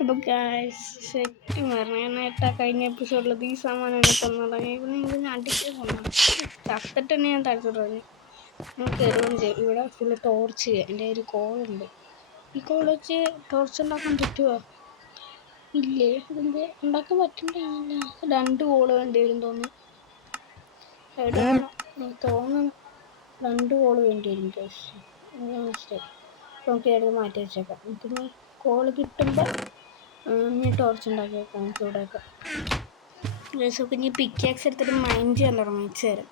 അപ്പോൾ ഗായ്സ് ശരിക്കും പറഞ്ഞാൽ കഴിഞ്ഞ എപ്പിസോഡിൽ ഈ സാമാനം എന്നെ തന്നതാണ്. ഇവിടെ നിങ്ങൾ അടിച്ച് കൊണ്ടാണ് ചത്തിട്ട് തന്നെ ഞാൻ താഴ്ത്തിട്ട് പറഞ്ഞു. ഞാൻ കയറുകയും ചെയ്യും. ഇവിടെ ഫുള്ള് ടോർച്ച് ചെയ്യുക. എൻ്റെ ഒരു കോളുണ്ട്. ഈ കോൾ വെച്ച് ടോർച്ച് ഉണ്ടാക്കാൻ പറ്റുമോ? ഇല്ലേ, ഇതിൻ്റെ ഉണ്ടാക്കാൻ പറ്റണ്ടായില്ല. 2 കോള് വേണ്ടി വരും തോന്നുന്നു. തോന്നുന്നു 2 കോള് വേണ്ടി വരും ഗൈസ്. മനസ്സിലായി. നമുക്ക് എടുത്ത് മാറ്റി വെച്ചേക്കാം. നമുക്കിനി കോള് കിട്ടുമ്പോൾ ഞാൻ ടോർച്ച് ഉണ്ടാക്കി വെക്കാം. നമുക്ക് ഇവിടെയൊക്കെ ഗൈസൊക്കെ ഇനി പിക്കാക്സ് എടുത്തിട്ട് മൈൻഡ് ചെയ്യാൻ തുടങ്ങും. തരാം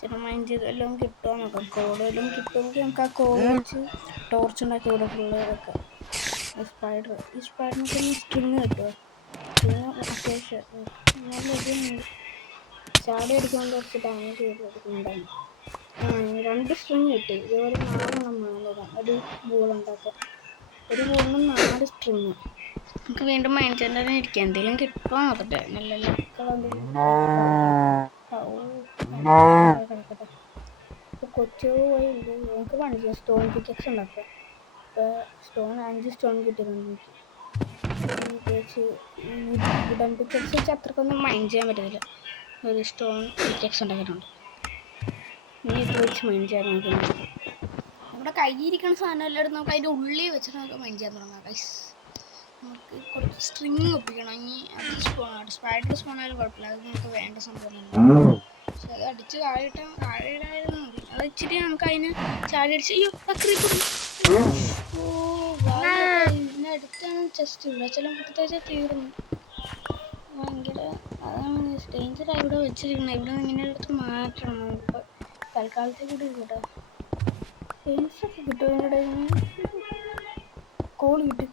ചില മൈൻഡ് ചെയ്ത് വല്ലതും കിട്ടുമോ നോക്കാം. കോള് വല്ലതും കിട്ടുമെങ്കിൽ നമുക്ക് ആ കോള് വെച്ച് ടോർച്ച് ഉണ്ടാക്കി ഇവിടെ ഫുള്ള് വെക്കാം. ഈ സ്പൈഡറിനൊക്കെ സ്ട്രിങ് കിട്ടുമോ? സ്ട്രിങ് അത്യാവശ്യം നല്ല ചാടി അടിക്കുമ്പോൾ കുറച്ച് ഡാമേജ് കൊടുക്കുന്നുണ്ടായിരുന്നു. 2 സ്ട്രിങ് കിട്ടി. ഇതുപോലെ 4 മേളിടാം. ഒരു ബോൾ ഉണ്ടാക്കാം. ഒരു ബോളിന് 4 സ്ട്രിങ്. നമുക്ക് വീണ്ടും മൈൻഡ് സെൻ്ററിൽ ഇരിക്കാം. എന്തെങ്കിലും കിട്ടുമോ നോക്കട്ടെ. നല്ല കിടക്കട്ടെ. ഇപ്പോൾ കൊച്ചു പോയി നമുക്ക് പണി ചെയ്യാം. സ്റ്റോൺ പിക്കക്സ് ഉണ്ടാക്കാം. ഇപ്പോൾ 5 സ്റ്റോൺ കിട്ടിയിട്ടുണ്ട് എനിക്ക്. വുഡൻ പിക്കക്സ് വെച്ച് അത്രക്കൊന്നും മൈൻഡ് ചെയ്യാൻ പറ്റത്തില്ല. ഒരു സ്റ്റോൺ പിക്കക്സ് ഉണ്ടാക്കിയിട്ടുണ്ട്. ഇനി ഇത് വെച്ച് മൈൻഡ് ചെയ്യാൻ നോക്കുന്നത്. നമ്മുടെ കയ്യിരിക്കുന്ന സാധനം എല്ലായിടും നമുക്ക് അതിൻ്റെ ഉള്ളിൽ വെച്ചിട്ട് നമുക്ക് മൈൻഡ് ചെയ്യാൻ തുടങ്ങാം. ഗൈസ് നമുക്ക് കുറച്ച് സ്ട്രിങ് ഒപ്പിക്കണം. ഇനി അത് സ്പൈഡർ സ്പോണായാലും കുഴപ്പമില്ല. അത് നമുക്ക് വേണ്ട സംഭവം. പക്ഷെ അത് അടിച്ച് താഴെയിടായിരുന്നു മതി. അത് ഇച്ചിരി നമുക്ക് അതിന് ചാടി അടിച്ച് ഇതിനടുത്താണ് ചെസ്റ്റ്. ഇവിടെ ചില മുട്ടത്തേച്ചാൽ തീർന്നു. ഭയങ്കര അതാണ് ഡേഞ്ചറായി ഇവിടെ വെച്ചിരിക്കണം. ഇവിടെ നിന്ന് ഇങ്ങനെ എടുത്ത് മാറ്റണം. നമുക്ക് തൽക്കാലത്തേക്ക് ഇവിടെ കേട്ടോ ഫേസൊക്കെ കിട്ടും. ഇതിൻ്റെ കോൾ കിട്ടി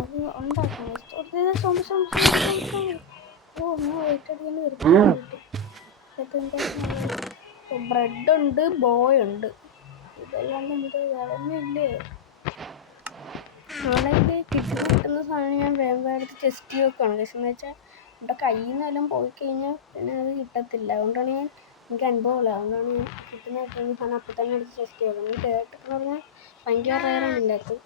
അത് ഉണ്ടാക്കണം. ഞാൻ വെയിറ്റടിക്കേണ്ടി വരും. ബ്രെഡ് ഉണ്ട്, ബോയ് ഉണ്ട്. ഇതല്ലാണ്ട് എന്ത് വേറൊന്നും ഇല്ലേ? അവിടെ കിട്ടുന്ന സാധനം ഞാൻ വേഗം എടുത്ത് ടെസ്റ്റ് വെക്കുകയാണ്. എന്ന് വെച്ചാൽ എൻ്റെ കയ്യിൽ നിന്നെല്ലാം പോയി കഴിഞ്ഞാൽ പിന്നെ അത് കിട്ടത്തില്ല. അതുകൊണ്ടാണ് എനിക്ക് അനുഭവമില്ല. അതുകൊണ്ടാണ് ഞാൻ കിട്ടുന്ന സാധനം അപ്പം തന്നെ എടുത്ത് ടെസ്റ്റ് വെക്കണം. ഈ ഡേറ്റെന്ന് പറഞ്ഞാൽ ഭയങ്കര റയറാണ് ഇതിൻ്റെ അകത്ത്.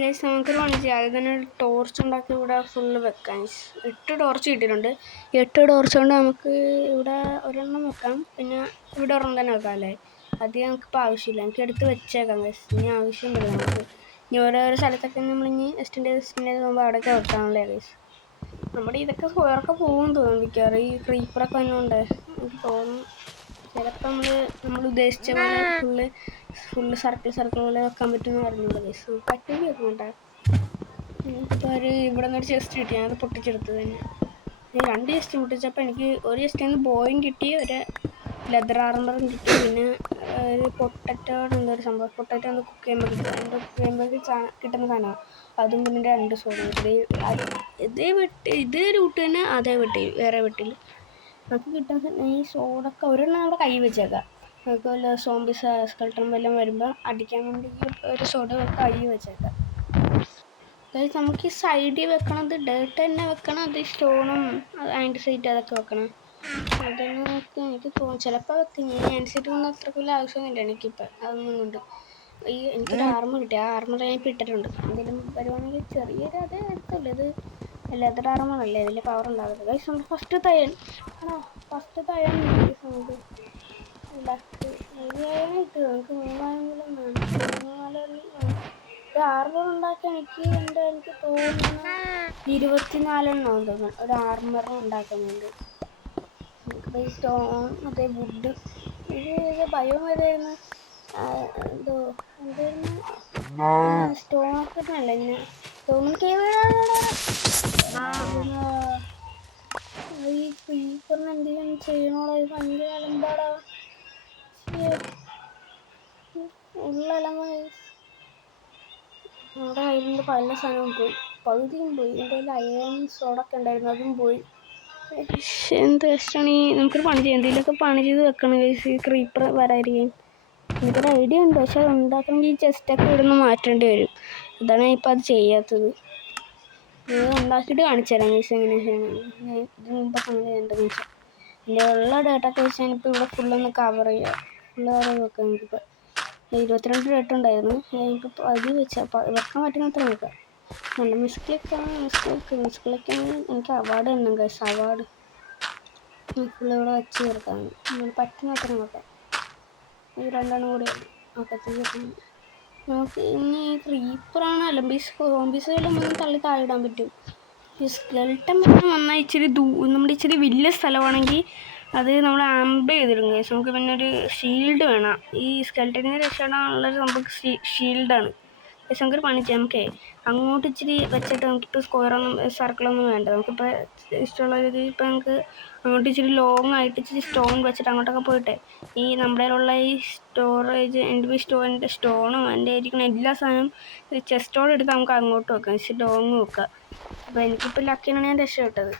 ഗൈസ് നമുക്കൊരു പണി ചെയ്യാം. ആദ്യം തന്നെ ഒരു ടോർച്ച് ഉണ്ടാക്കി ഇവിടെ ഫുള്ള് വെക്കാം. 8 ടോർച്ച് കിട്ടിയിട്ടുണ്ട്. 8 ടോർച്ച് കൊണ്ട് നമുക്ക് ഇവിടെ ഒരെണ്ണം വെക്കാം. പിന്നെ ഇവിടെ ഒരെണ്ണം തന്നെ വെക്കാം അല്ലേ? അധികം നമുക്കിപ്പോൾ ആവശ്യമില്ല. എനിക്ക് എടുത്ത് വെച്ചേക്കാം ഗൈസ്. ഇനി ആവശ്യം വരും നമുക്ക്. ഇനി ഓരോരോ സ്ഥലത്തൊക്കെ നമ്മളിനി എക്സ്റ്റെൻഡ് പോകുമ്പോൾ അവിടെയൊക്കെ വെക്കാമല്ലേ ഗൈസ്? നമ്മുടെ ഇതൊക്കെ സ്ക്വയറൊക്കെ പോകും തോന്നും മിക്കവാറും. ഈ ക്രീപ്പറൊക്കെ വന്നുകൊണ്ട് എനിക്ക് തോന്നും ചിലപ്പോൾ നമ്മൾ ഉദ്ദേശിച്ച പോലെ ഫുള്ള് സർക്കിൾ പോലെ വെക്കാൻ പറ്റുമെന്ന് പറഞ്ഞുള്ളൂ ഗൈസ്. പറ്റുമെങ്കിൽ വെക്കണ്ട. എനിക്കിപ്പോൾ ഇവിടെ നിന്നൊരു ചെസ്റ്റ് കിട്ടി. ഞാനത് പൊട്ടിച്ചെടുത്തത് തന്നെ. 2 ചെസ്റ്റ് പൊട്ടിച്ചപ്പോൾ എനിക്ക് ഒരു ചെസ്റ്റിൽ നിന്ന് ബോയും കിട്ടി, ഒരു ലെതർ ആർമറും കിട്ടി, പിന്നെ ഒരു പൊട്ടറ്റോ എന്തൊരു സംഭവം. പൊട്ടറ്റോ ഒന്ന് കുക്ക് ചെയ്യുമ്പോൾ കിട്ടും. അതിൻ്റെ കുക്ക് ചെയ്യുമ്പോൾ കിട്ടുന്ന സാധനമാണ്. അതും പിന്നെ 2 സോഡും കിട്ടി. ഇതേ റൂട്ട് തന്നെ അതേ വെട്ടി വേറെ വെട്ടിൽ നമുക്ക് കിട്ടുന്ന ഈ സോഡൊക്കെ ഒരെണ്ണം നമ്മുടെ കൈ വെച്ചേക്കാം. നമുക്ക് വല്ല സോംബീസ് സ്കെൽട്ടൺ വല്ലതും വരുമ്പോൾ അടിക്കാൻ വേണ്ടി ഒരു സോഡ കൈ വെച്ചേക്കാം. അതായത് നമുക്ക് ഈ സൈഡിൽ വെക്കണത് ഡേർട്ട് തന്നെ വെക്കണം. അത് സ്റ്റോണും ആൻഡ് സൈറ്റ് അതൊക്കെ വെക്കണം. അതൊന്നും എനിക്ക് തോന്നും ചിലപ്പോൾ വെക്കും. ഞാൻ ആൻഡ് സൈറ്റ് കൊണ്ട് അത്രയ്ക്ക് വലിയ ആവശ്യമൊന്നുമില്ല എനിക്കിപ്പോൾ. അതൊന്നും കൊണ്ട് എനിക്കൊരു ആർമർ കിട്ടി. ആ ആർമർ ഞാൻ ഇപ്പോൾ ഇട്ടിട്ടുണ്ട്. എന്തെങ്കിലും വരുവാണെങ്കിൽ ചെറിയൊരു അതേ എടുത്തല്ലേ. ഇത് ലെതർ ആർമറല്ലേ, ഇതിൽ പവർ ഉണ്ടാകത്തില്ല. ഗൈസ് നമ്മുടെ ഫസ്റ്റ് തയ്യൽ നമുക്ക് ഇട്ട് നമുക്ക് 3 ആർമർ ഉണ്ടാക്കാൻ എനിക്ക് തോന്നുന്നു 24 തോന്നുന്നു ഒരു ആർമർ ഉണ്ടാക്കാൻ വേണ്ടി. നമുക്ക് സ്റ്റോൺ മറ്റേ വുഡ് ഇത് ബയോ ഏതായിരുന്നു എന്തായിരുന്നു സ്റ്റോൺ അല്ല ഇങ്ങനെ തോന്നുന്നു. ഈ ക്രീപ്പറിന് എന്തെങ്കിലും ചെയ്യണോളൂ. ഇത് ഭയങ്കര അലമ്പാടാ. ഉള്ള നമ്മുടെ കയ്യിൽ നിന്ന് പല സാധനവും പോയി, പകുതിയും പോയി. എൻ്റെ കയ്യിൽ അയൺ സോഡൊക്കെ ഉണ്ടായിരുന്നു, അതും പോയി. എന്ത് കഷ്ടമാണ്. നമുക്കൊരു പണി ചെയ്യാം. എന്തെങ്കിലുമൊക്കെ പണി ചെയ്ത് വെക്കണം ഈ ക്രീപ്പർ വരാതിരിക്കാൻ. എനിക്കൊരു ഐഡിയ ഉണ്ട്, പക്ഷെ അത് ഉണ്ടാക്കണമെങ്കിൽ ഈ ചെസ്റ്റൊക്കെ ഇവിടുന്ന് മാറ്റേണ്ടി വരും. അതാണ് ഞാൻ ഇപ്പോൾ അത് ചെയ്യാത്തത്. ഉണ്ടാക്കിയിട്ട് കാണിച്ചു തരാം ഗൈസ് എങ്ങനെ ചെയ്യണം. ഇതിന് മുമ്പ് അങ്ങനെ ചെയ്യേണ്ടതെന്ന് വെച്ചാൽ എൻ്റെ ഉള്ള ഡേറ്റൊക്കെ വെച്ച് ഞാനിപ്പോൾ ഇവിടെ ഫുള്ളൊന്ന് കവർ ചെയ്യാം. ഫുള്ള് കവർ വെക്കാം. എനിക്കിപ്പോൾ 22 ഡേറ്റ് ഉണ്ടായിരുന്നു. ഞാനിപ്പോൾ പകുതി വെക്കാൻ പറ്റുന്ന അത്ര വെക്കാം. നല്ല മിസ്ക്ലിക്കാണ് എനിക്ക് അവാർഡ് തന്നെ ഗൈസ്. അവാർഡ് ഫുള്ളിവിടെ വെച്ച് ചേർക്കാണ്. നമ്മൾ പറ്റുന്ന അത്ര നോക്കാം. ഈ രണ്ടെണ്ണം കൂടി ഓക്കെ തീർന്നു. നമുക്ക് ഇനി ക്രീപ്പറാണ് അലംബീസ് ഹോംബീസുകളും തള്ളി താഴെയിടാൻ പറ്റും. ഈ സ്കെൽട്ടൻ നന്നായി ഇച്ചിരി നമ്മുടെ ഇച്ചിരി വലിയ സ്ഥലമാണെങ്കിൽ അത് നമ്മൾ ആംബ് ചെയ്തിടും ഗൈസ്. നമുക്ക് പിന്നെ ഒരു ഷീൽഡ് വേണം. ഈ സ്കെൽട്ടനെ രക്ഷപ്പെടാനുള്ളൊരു നമുക്ക് ഷീൽഡാണ് ഗൈസ്. നമുക്കൊരു പണി ചെയ്യാം. നമുക്ക് അങ്ങോട്ട് ഇച്ചിരി വെച്ചിട്ട് നമുക്കിപ്പോൾ സ്ക്വയറൊന്നും സർക്കിളൊന്നും വേണ്ട. നമുക്കിപ്പോൾ ഇഷ്ടമുള്ള രീതി ഇപ്പം നമുക്ക് അങ്ങോട്ട് ഇച്ചിരി ലോങ് ആയിട്ട് ഇച്ചിരി സ്റ്റോൺ വെച്ചിട്ട് അങ്ങോട്ടൊക്കെ പോയിട്ട് ഈ നമ്മുടെ കയ്യിലുള്ള ഈ സ്റ്റോറേജ് എൻ്റെ സ്റ്റോണും എൻ്റെ ഇരിക്കുന്ന എല്ലാ സാധനവും ചെസ്റ്റോടെ എടുത്ത് നമുക്ക് അങ്ങോട്ട് വെക്കാം. ഇച്ചിരി ലോങ് വെക്കുക. അപ്പോൾ എനിക്കിപ്പോൾ ലക്കിനാണ് ഞാൻ രക്ഷപ്പെട്ടത്.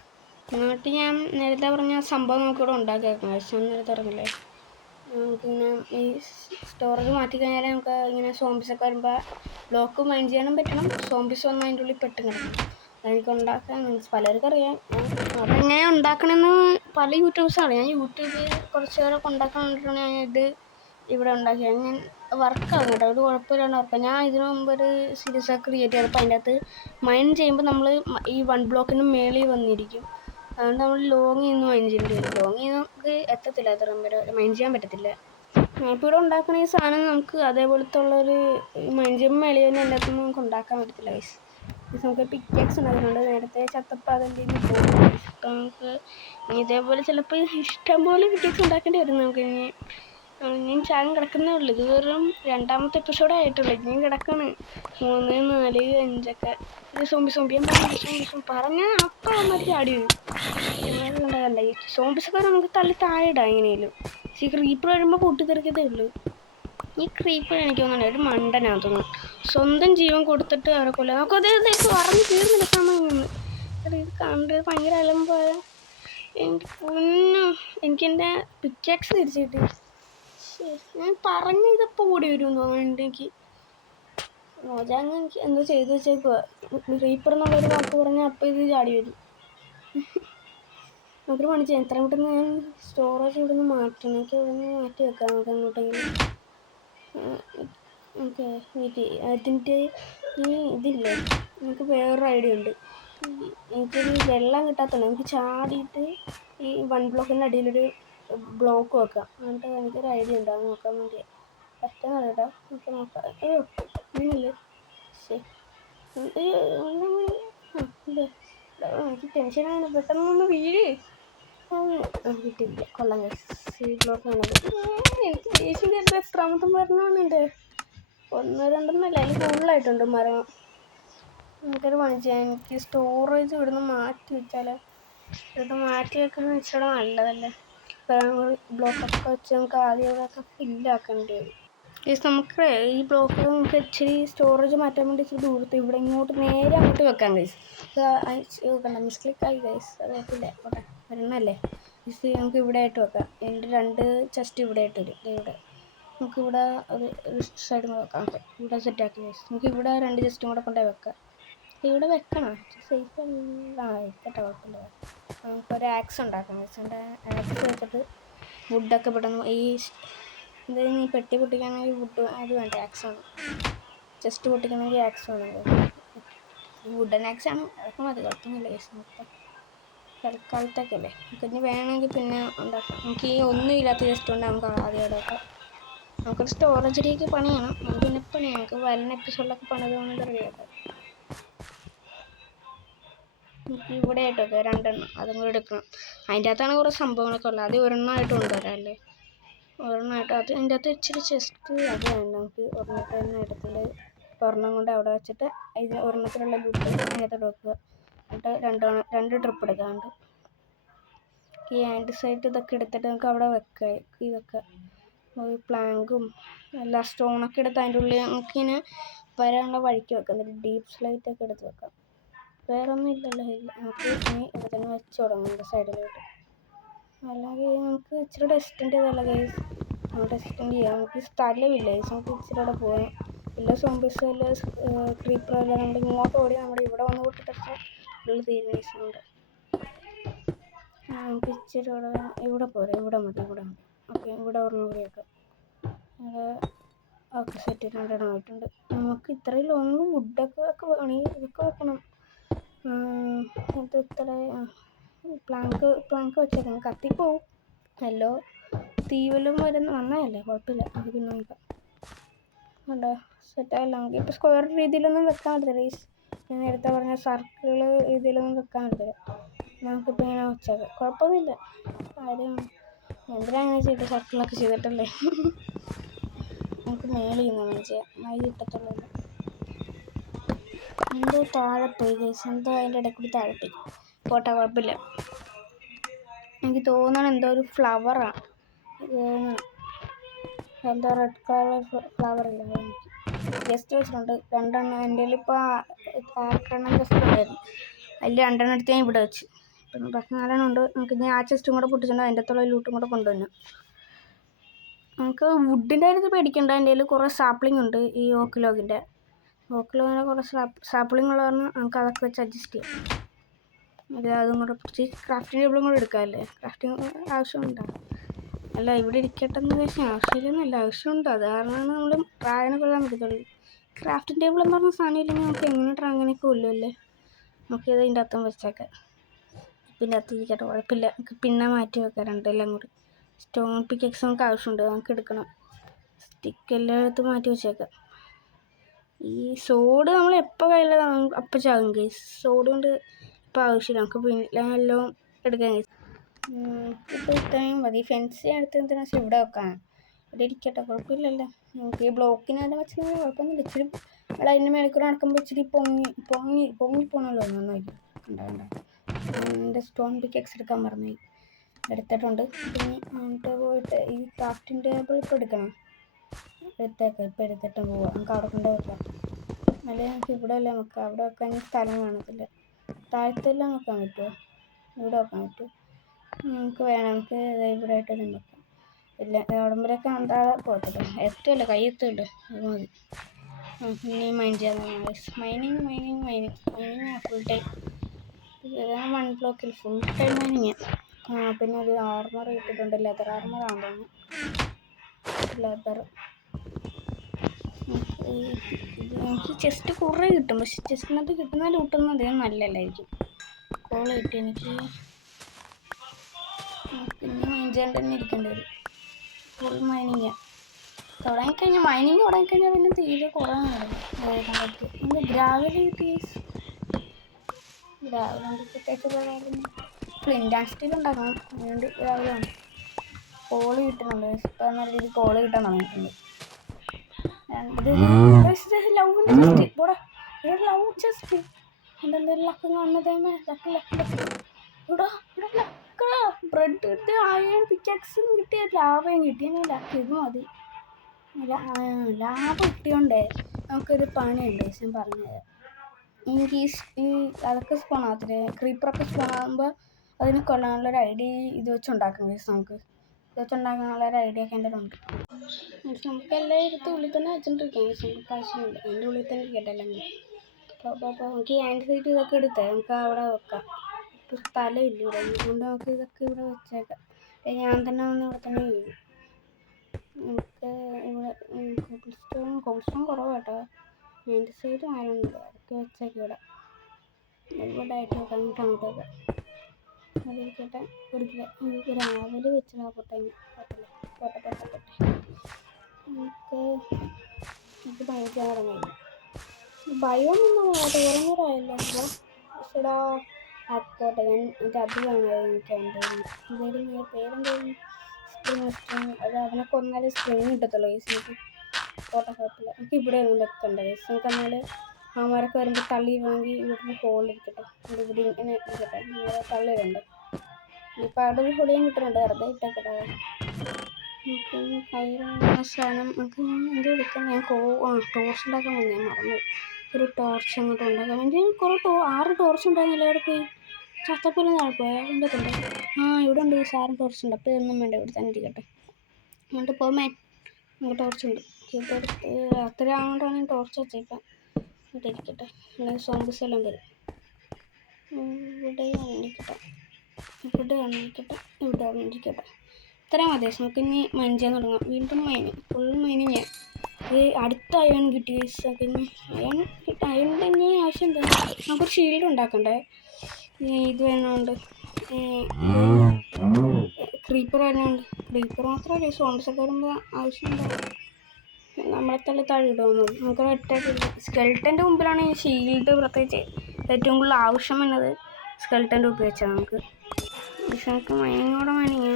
എന്നിട്ട് ഞാൻ നേരത്തെ പറഞ്ഞ സംഭവം നമുക്കിവിടെ ഉണ്ടാക്കി വെക്കാം. പക്ഷെ ഞാൻ നേരത്തെ പറഞ്ഞില്ലേ നമുക്കിങ്ങനെ ഈ സ്റ്റോറേജ് മാറ്റിക്കഴിഞ്ഞാൽ നമുക്ക് ഇങ്ങനെ സോംബീസൊക്കെ വരുമ്പോൾ ബ്ലോക്ക് മൈൻഡ് ചെയ്യാനും പറ്റണം. സോംബീസ് വന്ന് അതിൻ്റെ ഉള്ളിൽ പെട്ട് കിടക്കണം. അതെനിക്ക് ഉണ്ടാക്കാൻ മീൻസ് പലർക്കും അറിയാം. അതെങ്ങനെ ഉണ്ടാക്കണമെന്ന് പല യൂട്യൂബ്സാണ്. ഞാൻ യൂട്യൂബിൽ കുറച്ച് പേരൊക്കെ ഉണ്ടാക്കാൻ വേണ്ടിയിട്ടാണ് ഞാൻ ഇത് ഇവിടെ ഉണ്ടാക്കിയത്. ഞാൻ വർക്കാകും കേട്ടോ, ഒരു കുഴപ്പമില്ലാണ്ട് വർക്കാം. ഞാൻ ഇതിനു മുമ്പ് ഒരു സീരീസ് ക്രിയേറ്റ് ചെയ്തപ്പോൾ അതിൻ്റെ അകത്ത് മൈൻഡ് ചെയ്യുമ്പോൾ നമ്മൾ ഈ 1 ബ്ലോക്കിന് മേളിൽ വന്നിരിക്കും. അതുകൊണ്ട് നമ്മൾ ലോങ് നിന്ന് മൈൻഡ് ചെയ്യേണ്ടി വരും. ലോങ് ചെയ്ത് നമുക്ക് എത്തത്തില്ല, അത്രയും വരെ മൈൻഡ് ചെയ്യാൻ പറ്റത്തില്ല. ഇപ്പോൾ ഇവിടെ ഉണ്ടാക്കുന്ന ഈ സാധനം നമുക്ക് അതേപോലത്തെ ഉള്ളൊരു മൈൻഡ് ചെയ്യുമ്പോൾ മേളിൽ തന്നെ എൻ്റെ അകത്തൊന്നും നമുക്ക് ഉണ്ടാക്കാൻ പറ്റത്തില്ല ഗൈസ്. നമുക്ക് പിക്കാക്സ് ഉണ്ടാക്കുന്നുണ്ട്. നേരത്തെ ചത്തപ്പോൾ അതിൻ്റെ പോകും. ഇപ്പം നമുക്ക് ഇതേപോലെ ചിലപ്പോൾ ഇഷ്ടംപോലെ പിക്കാക്സ് ഉണ്ടാക്കേണ്ടി വരും. നമുക്ക് ഇനിയും ചാകം കിടക്കുന്നേ ഉള്ളൂ. ഇത് വെറും 2ാമത്തെ എപ്പിസോഡ് ആയിട്ടുള്ളൂ. ഇനിയും കിടക്കാണ് 3, 4, 5ഒക്കെ. ഇത് സോംബിയും പറഞ്ഞാൽ അപ്പം മറ്റേ അടി ഉണ്ടാകണ്ട. ഈ സോംബിസൊക്കെ നമുക്ക് തള്ളി താഴെ ഇടാം എങ്ങനെയും. ഈ ക്രീപ്പർ വരുമ്പോൾ പൊട്ടിത്തെറിക്കത്തേ ഉള്ളൂ. ഈ ക്രീപ്പർ എനിക്ക് തോന്നുന്നു ഒരു മണ്ടനാന്ന് തോന്നുന്നു. സ്വന്തം ജീവൻ കൊടുത്തിട്ട് അവരെ കൊല്ലുക. നമുക്കത് പറഞ്ഞു തീർന്നില്ല സമയം. ഇത് കണ്ട് ഭയങ്കര അലമ്പായ എനിക്കെൻ്റെ പിക്കാക്സ് തിരിച്ചു കിട്ടി. ഞാൻ പറഞ്ഞ ഇതപ്പോൾ ഓടി വരും തോന്നുന്നുണ്ട് എനിക്ക്. മോജാങ് എനിക്ക് എന്തോ ചെയ്ത് വെച്ചേക്കുക. ക്രീപ്പർ എന്നുള്ളൊരു വാക്ക് പറഞ്ഞാൽ അപ്പം ഇത് ചാടി വരും. നമുക്കൊരു പണി ചെയ്യാം. എത്രയും പെട്ടെന്ന് ഞാൻ സ്റ്റോറേജ് ഇവിടെ നിന്ന് മാറ്റണം. എനിക്ക് ഇവിടെ നിന്ന് മാറ്റി വെക്കാം. നമുക്ക് അങ്ങോട്ടെങ്കിലും ഓക്കെ വെയിറ്റ്. അതിൻ്റെ ഈ ഇതില്ലേ, നമുക്ക് വേറൊരു ഐഡിയ ഉണ്ട്. എനിക്കൊരു വെള്ളം കിട്ടാത്തതുണ്ട്. എനിക്ക് ചാടിയിട്ട് ഈ 1 ബ്ലോക്കിൻ്റെ അടിയിലൊരു ബ്ലോക്ക് വെക്കാം. എന്നിട്ട് എനിക്കൊരു ഐഡിയ ഉണ്ട്, അത് നോക്കാൻ വേണ്ടി. പറ്റുന്ന കേട്ടോ, നമുക്ക് നോക്കാം. അയ്യോ ഇല്ലേ ശരി. എനിക്ക് ടെൻഷനാണ്. പെട്ടെന്നൊന്ന് വീഴ്. കിട്ടിയില്ല. കൊള്ളാം ബ്ലോക്കാണത്. എനിക്ക് ദേഷ്യം കേട്ടോ. എത്രാമത്തും പറഞ്ഞുണ്ട് 1, 2 അതിൽ കൂടുതലായിട്ടുണ്ട് മരം. നമുക്കൊരു പണി ചെയ്യാം. എനിക്ക് സ്റ്റോറേജ് ഇവിടുന്ന് മാറ്റി വെച്ചാൽ ഇവിടുന്ന് മാറ്റി വെക്കുന്നത് ഇച്ചിരി നല്ലതല്ലേ. ബ്ലോക്കൊക്കെ വെച്ച് നമുക്ക് ആദ്യം ഇവിടെയൊക്കെ ഫില്ലാക്കേണ്ടി വരും. നമുക്ക് ഈ ബ്ലോക്ക് നമുക്ക് ഇച്ചിരി സ്റ്റോറേജ് മാറ്റാൻ വേണ്ടി ഇച്ചിരി ദൂരത്ത് ഇവിടെ ഇങ്ങോട്ട് നേരെ അങ്ങോട്ട് വെക്കാം ഗൈസ്. കണ്ട മിസ്ക്ലിക്കായി ഗൈസ്. അത് വെക്കില്ല ഓക്കെ വരണല്ലേ. നമുക്ക് ഇവിടെ ആയിട്ട് വെക്കാം. എൻ്റെ 2 ചെസ്റ്റ് ഇവിടെ ആയിട്ട് വരും. ഇവിടെ നമുക്കിവിടെ ഒരു സൈഡും കൂടെ വെക്കാം. ഓക്കെ ഇവിടെ സെറ്റാക്കി ഗൈസ്. നമുക്ക് ഇവിടെ 2 ചെസ്റ്റും കൂടെ കൊണ്ടുപോയി വെക്കാം. ഇവിടെ വെക്കണം സേഫ് ആയിക്കട്ടെ, കുഴപ്പമില്ല. നമുക്കൊരു ആക്സ് ഉണ്ടാക്കാം ഗൈസ്. എൻ്റെ ആക്സ് വെച്ചിട്ട് വുഡൊക്കെ പെട്ടെന്ന് ഈ എന്തായാലും ഈ പെട്ടി പൊട്ടിക്കണമെങ്കിൽ വുഡ് അത് വേണ്ട, ആക്സാണ്. ചെസ്റ്റ് പൊട്ടിക്കണമെങ്കിൽ ആക്സ് വേണം. വുഡൻ ആക്സാണ്. അതൊക്കെ മതി, കുഴപ്പമൊന്നുമില്ല ഗൈസ്. മൊത്തം തൽക്കാലത്തേക്കല്ലേ. നമുക്ക് ഇനി വേണമെങ്കിൽ പിന്നെ ഉണ്ടാക്കാം. നമുക്ക് ഈ ഒന്നും ഇല്ലാത്ത ചെസ്റ്റ് കൊണ്ട് നമുക്ക് ആദ്യം ഇടാക്കാം. നമുക്കൊരു സ്റ്റോറേജിലേക്ക് പണിയണം. നമുക്ക് പിന്നെ പണിയാം. നമുക്ക് വരുന്ന എപ്പിസോഡിലൊക്കെ പണിത് കൊണ്ട് റെഡിയാക്കാം. നമുക്ക് ഇവിടെ ആയിട്ടൊക്കെ 2 എണ്ണം അതും കൂടെ എടുക്കണം. അതിൻ്റെ അകത്താണ് കുറേ സംഭവങ്ങളൊക്കെ ഉള്ളത്. അത് ഒരെണ്ണമായിട്ട് കൊണ്ടുവരാം അല്ലേ. ഒരെണ്ണമായിട്ട് അത് അതിൻ്റെ അകത്ത് ഇച്ചിരി ചെസ്റ്റ് അത് വേണ്ട. നമുക്ക് ഒരെണ്ണത്തിൽ തന്നെ എടുത്തിട്ട് ഒരെണ്ണം കൊണ്ട് അവിടെ വെച്ചിട്ട് ഇതിന് ഒരെണ്ണത്തിലുള്ള ലൂട്ട് അതിനകത്തോട്ട് വെക്കുക. എന്നിട്ട് 2 ട്രിപ്പ് എടുക്കാണ്ട് ഈ ആൻഡ് സൈറ്റ് ഇതൊക്കെ എടുത്തിട്ട് നമുക്ക് അവിടെ വെക്കുക. ഇതൊക്കെ പ്ലാങ്കും എല്ലാ സ്റ്റോണൊക്കെ എടുത്ത് അതിൻ്റെ ഉള്ളിൽ നമുക്കിങ്ങനെ വരാനുള്ള വഴിക്ക് വെക്കാം. എന്നിട്ട് ഡീപ്പ് സ്ലൈറ്റൊക്കെ എടുത്ത് വെക്കാം. വേറെ ഒന്നും ഇല്ലല്ലോ. നമുക്ക് ഇനി ഇവിടെ തന്നെ വെച്ച് തുടങ്ങുന്നുണ്ട് സൈഡിലോട്ട്. അല്ലെങ്കിൽ നമുക്ക് ഇച്ചിരി ടെസ്റ്റിൻ്റെ ഇതല്ല ഗൈസ്. നമുക്ക് ടെസ്റ്റിൻ്റെ ചെയ്യാം. നമുക്ക് സ്ഥലമില്ല ഗൈസ്. നമുക്ക് ഇച്ചിരി ഇവിടെ പോകാം. എല്ലാ സോംബീസ് വല്ല ക്രീപ്പറല്ല നമ്മുടെ ഇങ്ങോട്ട് ഓടി നമ്മുടെ ഇവിടെ വന്ന് പൊട്ടിത്തെറിച്ച് ഉള്ളിൽ തീരുമാനിച്ചിട്ടുണ്ട്. നമുക്ക് ഇച്ചിരി ഇവിടെ പോരാ. ഇവിടെ മതി. ഓക്കെ ഇവിടെ ഒരെണ്ണം കൂടി വെക്കാം. ഓക്കെ സെറ്റ് ചെയ്തിട്ട് പോയിട്ടുണ്ട്. നമുക്ക് ഇത്രയും ലോങ് വുഡൊക്കെ വേണമെങ്കിൽ ഇതൊക്കെ വെക്കണം. ഇത് ഇത്ര പ്ലാങ്ക് വെച്ചേക്കണം, കത്തിപ്പോവും. ഹലോ, തീവലും വന്നതല്ലേ, കുഴപ്പമില്ല. അത് പിന്നെ നോക്കാം. ഉണ്ടോ സെറ്റായില്ല. നമുക്ക് ഇപ്പോൾ സ്ക്വയർ രീതിയിലൊന്നും വെക്കാൻ പറ്റില്ല ഗൈസ്. ഞാൻ നേരത്തെ പറഞ്ഞ സർക്കിൾ രീതിയിലൊന്നും വെക്കാൻ പറ്റില്ല. നമുക്കിപ്പോൾ ഇങ്ങനെ വെച്ചേക്കാം, കുഴപ്പമൊന്നുമില്ല. കാര്യം എന്തിനാണ് ചെയ്തിട്ട് സർക്കിളൊക്കെ ചെയ്തിട്ടല്ലേ. നമുക്ക് മേളിൽ നിന്ന് ചെയ്യാം, മൈ കിട്ടത്തുള്ളൂ. എന്തോ താഴെ പോയി ഗൈസ്, എന്തോ അതിൻ്റെ ഇടയിൽ കൂടി താഴെ പോയി. പോട്ടെ, കുഴപ്പമില്ല. എനിക്ക് തോന്നണം എന്തോ ഒരു ഫ്ലവറാണ് എന്തോ റെഡ് കളർ ഫ്ലവർ ഇല്ല. എനിക്ക് ജസ്റ്റ് വെച്ചിട്ടുണ്ട് 2 എൻ്റെ ഇപ്പോൾ 8 ജസ്റ്റ് ഉണ്ടായിരുന്നു. അതിൽ 2 എടുത്ത് ഞാൻ ഇവിടെ വെച്ച്. പിന്നെ 4 ഉണ്ട്. നമുക്ക് ഇനി ആ ചെസ്റ്റും കൂടെ പൊട്ടിച്ചിട്ടുണ്ട്, അതിൻ്റെ അകത്തുള്ള ലൂട്ടും കൂടെ കൊണ്ടുവന്നു. നമുക്ക് വുഡിൻ്റെ കാര്യത്തിൽ പേടിക്കണ്ട. എൻ്റെ കയ്യിൽ കുറേ സാപ്ലിംഗ് ഉണ്ട്. ഈ ഓക്കിലോഗിൻ്റെ കുറേ സാപ്ലിംഗ് ഉള്ള കാരണം നമുക്ക് അതൊക്കെ വെച്ച് അഡ്ജസ്റ്റ് ചെയ്യാം. അതും കൂടെ പിടിച്ച് ക്രാഫ്റ്റിംഗ് ടേബിളും കൂടെ എടുക്കാമല്ലേ. ക്രാഫ്റ്റിംഗ് ആവശ്യമുണ്ടാകും. അല്ല, ഇവിടെ ഇരിക്കട്ടെ എന്ന് വെച്ചാൽ ആവശ്യമില്ലെന്നല്ല, ആവശ്യമുണ്ട്. അത് കാരണമാണ് നമ്മൾ ഡ്രാഗനെ കൊല്ലാൻ പറ്റത്തുള്ളൂ. ക്രാഫ്റ്റിംഗ് ടേബിൾ എന്ന് പറഞ്ഞ സാധനം ഇല്ലെങ്കിൽ നമുക്ക് എങ്ങനെ ഡ്രാഗനൊക്കെ കൊല്ലുമല്ലേ. നമുക്കിത് ഇതിൻ്റെ അകത്തും വെച്ചേക്കാം. പിന്നെ ഇരിക്കട്ടെ, കുഴപ്പമില്ല. നമുക്ക് പിന്നെ മാറ്റി വെക്കാം രണ്ടെല്ലാം കൂടി. സ്റ്റോൺ പിക്കെക്സ് നമുക്ക് ആവശ്യമുണ്ട്, നമുക്ക് എടുക്കണം. സ്റ്റിക്കെല്ലാം എടുത്ത് മാറ്റി വെച്ചേക്കാം. ഈ സോഡ് നമ്മൾ എപ്പോൾ കയ്യിലാണ് അപ്പം ചാകും ഗൈസ്. സോഡ് കൊണ്ട് ഇപ്പോൾ ആവശ്യമില്ല, നമുക്ക് പിന്നെ എല്ലാം എടുക്കാൻ ഗൈസ്. ഇപ്പോൾ ഇത്രയും മതി. ഫെൻസ് അടുത്ത് എന്തിനാ വെച്ചാൽ ഇവിടെ വെക്കാൻ. ഇവിടെ ഇരിക്കട്ടെ, കുഴപ്പമില്ലല്ലോ. നമുക്ക് ഈ ബ്ലോക്കിനായിട്ട് വെച്ചാൽ കുഴപ്പമൊന്നുമില്ല. ഇച്ചിരി ഇവിടെ അതിൻ്റെ മേൽക്കൂടെ നടക്കുമ്പോൾ ഇച്ചിരി പൊങ്ങി പോകണമല്ലോ. നന്നായിരിക്കും. കണ്ട എൻ്റെ സ്റ്റോൺ പിക്കെക്സ് എടുക്കാൻ പറഞ്ഞു, എടുത്തിട്ടുണ്ട്. പിന്നെ എന്നിട്ട് പോയിട്ട് ഈ ക്രാഫ്റ്റിംഗ് ടേബിൾ ഇപ്പോൾ എടുക്കണം. എടുത്തേക്കാം, ഇപ്പോൾ എടുത്തിട്ട് പോവാം. നമുക്ക് അവിടെ കൊണ്ട് വെക്കാം. അല്ലെങ്കിൽ നമുക്ക് ഇവിടെ അല്ലേ വെക്കാം. അവിടെ വെക്കാൻ സ്ഥലം കാണത്തില്ല. താഴത്തെല്ലാം വെക്കാൻ പറ്റുമോ? ഇവിടെ വെക്കാൻ പറ്റുമോ? നമുക്ക് വേണം. നമുക്ക് ഇവിടെ ആയിട്ട് തന്നെ വെക്കാം. ഇല്ല, ഉടമ്പരൊക്കെ അന്താളെ പോകത്തില്ല. എത്തുമല്ലോ, കൈ എത്തുമല്ലോ, അത് മതി. പിന്നെ മൈൻഡ് ചെയ്യാൻ മൈനിങ് ഫുൾ ടൈം. 1 ബ്ലോക്കിൽ ഫുൾ ടൈം മൈനിങ്. പിന്നെ ഒരു ആർമർ കിട്ടിയിട്ടുണ്ട്. ലെതർ ആർമർ ആണെന്ന് തോന്നുന്നു. ലെതർ എനിക്ക് ചെസ്റ്റ് കുറേ കിട്ടും. പക്ഷെ ചെസ്റ്റിനകത്ത് കിട്ടുന്ന ലൂട്ടൊന്നും അധികം നല്ലല്ലായിരിക്കും. കോൾ കിട്ടി എനിക്ക്. പിന്നെ മൈൻഡ് ചെയ്യാൻ തന്നെ ഇരിക്കേണ്ടി വരും. ഫുൾ മൈനിങ് തുടങ്ങിക്കഴിഞ്ഞാൽ പിന്നെ തീരെ കുറവാണ് പറ്റും. ഗ്രാവൽ കിട്ടി. ഗ്രാവലുണ്ട് പ്രത്യേകിച്ച് ഫ്ലിൻ്റ് ആൻഡ് സ്റ്റീൽ ഉണ്ടാക്കണം. അതുകൊണ്ട് ഗ്രാവലാണ്. കോള് കിട്ടുന്നുണ്ട്. ഇപ്പം നല്ല രീതിയിൽ കോള് കിട്ടാൻ തുടങ്ങിയിട്ടുണ്ട്. ലവ് ചെസ്റ്റ് എന്തെങ്കിലും ലക്ക് കാണുന്നതേമേ. ബ്രെഡ് കിട്ടി, അയൺ പിക്കാക്സും കിട്ടിയ, ലാവയും കിട്ടി. ലക്ക് ഇത് മതി. ലാഭ കിട്ടിയോണ്ടേ നമുക്കൊരു പണിയുണ്ട്. ഞാൻ പറഞ്ഞുതരാം. എനിക്ക് ഈ അതൊക്കെ സ്പോൺ ആകത്തില്ലേ, ക്രീപ്പറൊക്കെ സ്പോൺ ആകുമ്പോൾ അതിന് കൊല്ലാനുള്ളൊരു ഐഡിയ ഇത് വെച്ചുണ്ടാക്കും. നമുക്ക് ഇത് വെച്ചുണ്ടാക്കാനുള്ളൊരു ഐഡിയ ഒക്കെ എൻ്റെ ഉണ്ട്. നമുക്ക് എല്ലാം എടുത്ത് ഉള്ളിൽ തന്നെ വെച്ചിട്ടിരിക്കാം. നമുക്ക് ആവശ്യമില്ല, അതിൻ്റെ ഉള്ളിൽ തന്നെ ഇരിക്കട്ടെ എല്ലാം. അപ്പോൾ നമുക്ക് ഈ ആൻഡ് സൈറ്റ് ഇതൊക്കെ എടുത്തേ നമുക്ക് അവിടെ വെക്കാം. ഇപ്പോൾ സ്ഥലമില്ല ഇവിടെ, അതുകൊണ്ട് നമുക്ക് ഇതൊക്കെ ഇവിടെ വെച്ചേക്കാം. ഞാൻ തന്നെ വന്ന് ഇവിടെ തന്നെ ചെയ്യും. നമുക്ക് ഇവിടെ കോബിൾസ്റ്റോൺ കുറവാട്ടോ. ആൻഡ് സൈഡ് ആരുണ്ട്, അതൊക്കെ വെച്ചേക്കാം ഇവിടെ. ഇവിടെ ആയിട്ട് വെക്കാം, അങ്ങോട്ട് വെക്കാം. അതിരിക്കട്ടെ. ഒരു രാവിലെ വെച്ചാൽ പോട്ടെ. നമുക്ക് ഭയങ്കര തുടങ്ങി. ഭയമൊന്നും തുറന്നതായല്ലോ. പക്ഷേടാ പോട്ടെ. ഞാൻ എൻ്റെ അത് വേണമായിരുന്നു. എനിക്ക് എന്തായാലും പേരെന്തായാലും അത് അവനെ കൊന്നാലേ സ്പ്രിങ് കിട്ടത്തുള്ളൂ. എനിക്ക് പോട്ടെ, കുഴപ്പമില്ല. നമുക്ക് ഇവിടെ ഒന്നും വെക്കണ്ട. നമുക്ക് എന്നാൽ അവന്മാരൊക്കെ വരുമ്പോൾ തള്ളിയിരുന്നെങ്കിൽ ഇവിടുന്ന് ഹോളിരിക്കട്ടെ. ഇവിടെ ഇങ്ങനെ ഇരിക്കട്ടെ, നമ്മളെ തള്ളിയിടണ്ടേ. ഇപ്പം അവിടെ ഒരു ഹൊളിയും കിട്ടുന്നുണ്ട്, വെറുതെ ഇട്ടേക്കട്ടെ. പിന്നെ കയ്യിലുള്ള സാധനം നമുക്ക് എന്ത് എടുക്കാം. ഞാൻ ടോർച്ച് ഉണ്ടാക്കാൻ വന്നു, ഞാൻ മറന്നു. ഒരു ടോർച്ച് അങ്ങോട്ട് ഉണ്ടാക്കാം. എൻ്റെ കുറേ 6 ടോർച്ച് ഉണ്ടായിരുന്നില്ല. അവിടെ പോയി ചത്തപ്പോലെ നാളെ പോയാൽ എൻ്റെ ഉണ്ട്. ഇവിടെ ഉണ്ട് 6 ടോർച്ച് ഉണ്ട്. അപ്പോൾ ഇതൊന്നും വേണ്ട, ഇവിടെ തന്നെ ഇരിക്കട്ടെ. എന്നിട്ട് പോമേ നമുക്ക് ടോർച്ചുണ്ട്. ഇതെടുത്ത് രാത്രി ആകൊണ്ടാണ് ഞാൻ ടോർച്ച് വെച്ചേക്കാം. ഇവിടെ ഇരിക്കട്ടെ, അല്ലെങ്കിൽ സോംബീസ് എല്ലാം വരും. ഇവിടെ ഇരിക്കട്ടെ. ഇത്രയും മതി. നമുക്ക് ഇനി മൈൻ ചെയ്യാൻ തുടങ്ങാം. വീണ്ടും ഫുൾ മൈനിങ്. അടുത്ത അയൺ കിട്ടി പിന്നെ അയണിൻ്റെ ഇനി ആവശ്യം എന്താ, നമുക്കൊരു ഷീൽഡ് ഉണ്ടാക്കണ്ടേ. ഇത് വരുന്നുണ്ട്, ക്രീപ്പർ വരുന്നുണ്ട്. ക്രീപ്പർ മാത്രമല്ല സോൺസൊക്കെ വരുമ്പോൾ ആവശ്യമുണ്ടാവും. നമ്മളെ തന്നെ താഴെയിടുക മതി. നമുക്ക് ഒറ്റ സ്കെൽട്ടൻ്റെ മുമ്പിലാണ് ഈ ഷീൽഡ് പ്രത്യേകിച്ച് ഏറ്റവും കൂടുതൽ ആവശ്യം വന്നത്. സ്കെൽട്ടൻ്റെ ഉപയോഗിച്ചാൽ നമുക്ക് മൈനിങ്ങോടെ മൈനിങ്.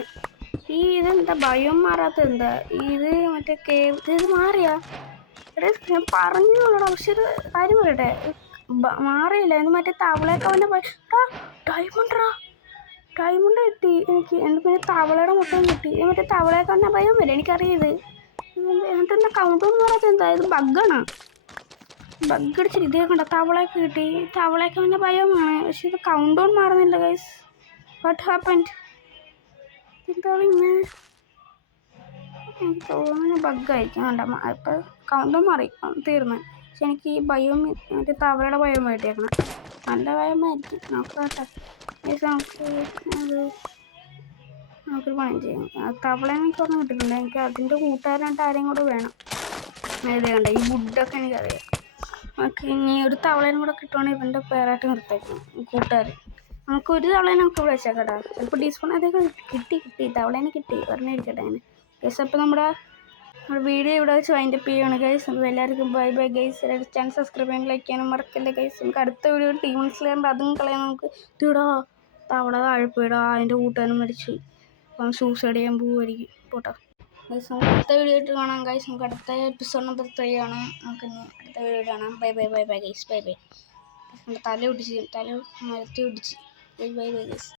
ഇതെന്താ ഭയം മാറാത്ത എന്താ ഇത്? മറ്റേ കേവ് ഇത് മാറിയാ ഞാൻ പറഞ്ഞോളൂ. പക്ഷെ ഒരു കാര്യം പറയട്ടെ, മാറിയില്ല. ഇത് മറ്റേ തവളയൊക്കെ അവൻ്റെ ഡയമണ്ട് കിട്ടി എനിക്ക്. പിന്നെ തവളയുടെ മുട്ടയും കിട്ടി. മറ്റേ തവളയൊക്കെ അവൻ്റെ ഭയം വരും, എനിക്കറിയത്. എന്നിട്ടെന്താ കൗണ്ടൊന്നും മാറാത്ത എന്താ? ഇത് ബഗ്ഗാണ്. ബഗ് അടിച്ചിട്ട് ഇതേ കണ്ട തവളയൊക്കെ കിട്ടി. തവളയൊക്കെ അവൻ്റെ ഭയമാണ്, പക്ഷെ ഇത് കൗണ്ട് ഡൗൺ മാറുന്നില്ല ഗൈസ്. What happened? എന്താ ഇങ്ങനെ? എനിക്ക് തോന്നുന്നു ബഗ്ഗായിരിക്കും. വേണ്ട ഇപ്പം കൗണ്ട് ഡൗൺ മാറി, തീർന്ന്. പക്ഷെ എനിക്ക് ഈ ഭയം മറ്റേ തവളയുടെ ഭയം കിട്ടിയേക്കണം. നല്ല ഭയമായിരിക്കും. നോക്കട്ടെ ഗൈസ്. നമുക്കൊരു പണി ചെയ്യാം. തവള എനിക്ക് ഒരെണ്ണം കിട്ടിയിട്ടുണ്ട്. എനിക്ക് അതിൻ്റെ കൂട്ടുകാരനായിട്ട് ആരെയും കൂടെ വേണം. ഇത് കണ്ട ഈ വുഡൊക്കെ എനിക്കറിയാം. നമുക്ക് ഇനി ഒരു തവളേനും കൂടെ കിട്ടുവാണെങ്കിൽ ഇവൻ്റെ പേരായിട്ട് നിർത്തേക്കും കൂട്ടുകാർ. നമുക്ക് ഒരു തവളേനെ നമുക്ക് ഇവിടെ വെച്ചേക്കട്ടാ. ചിലപ്പോൾ ഡീസ്പോൺ അതൊക്കെ കിട്ടി തവളേനെ കിട്ടി പറഞ്ഞിരിക്കട്ടെ അങ്ങനെ ഗൈസ്. അപ്പോൾ നമ്മുടെ വീഡിയോ ഇവിടെ വെച്ച് വൈൻഡപ്പ് ചെയ്യുകയാണ് ഗൈസ്. അപ്പോൾ എല്ലാവർക്കും ബൈ ഗൈസ്. എല്ലാവരും ചാനൽ സബ്സ്ക്രൈബ് ചെയ്യാൻ ലൈക്ക് ചെയ്യാനും മറക്കല്ലേ ഗൈസ്. നമുക്ക് അടുത്ത വീഡിയോ ടീം സ്ലെയറിൻ്റെ അതും കളയാൻ. നമുക്ക് തീടാ തവള താഴെപ്പോയിടാ, അതിൻ്റെ കൂട്ടുകാരനും മരിച്ചു. അപ്പം സൂസൈഡ് ചെയ്യാൻ പോവുമായിരിക്കും. പോട്ടോ ഗൈസ്. നമുക്ക് അടുത്ത വീഡിയോ ആയിട്ട് കാണാം ഗൈസ്. നമുക്ക് അടുത്ത എപ്പിസോഡ് നമ്പർ 3 ആണ്. നമുക്ക് ഇനി അടുത്ത വീഡിയോ കാണാം. Bye guys. ബൈ. തല മരത്തി ഒടിച്ച് ബൈ ഗൈസ്.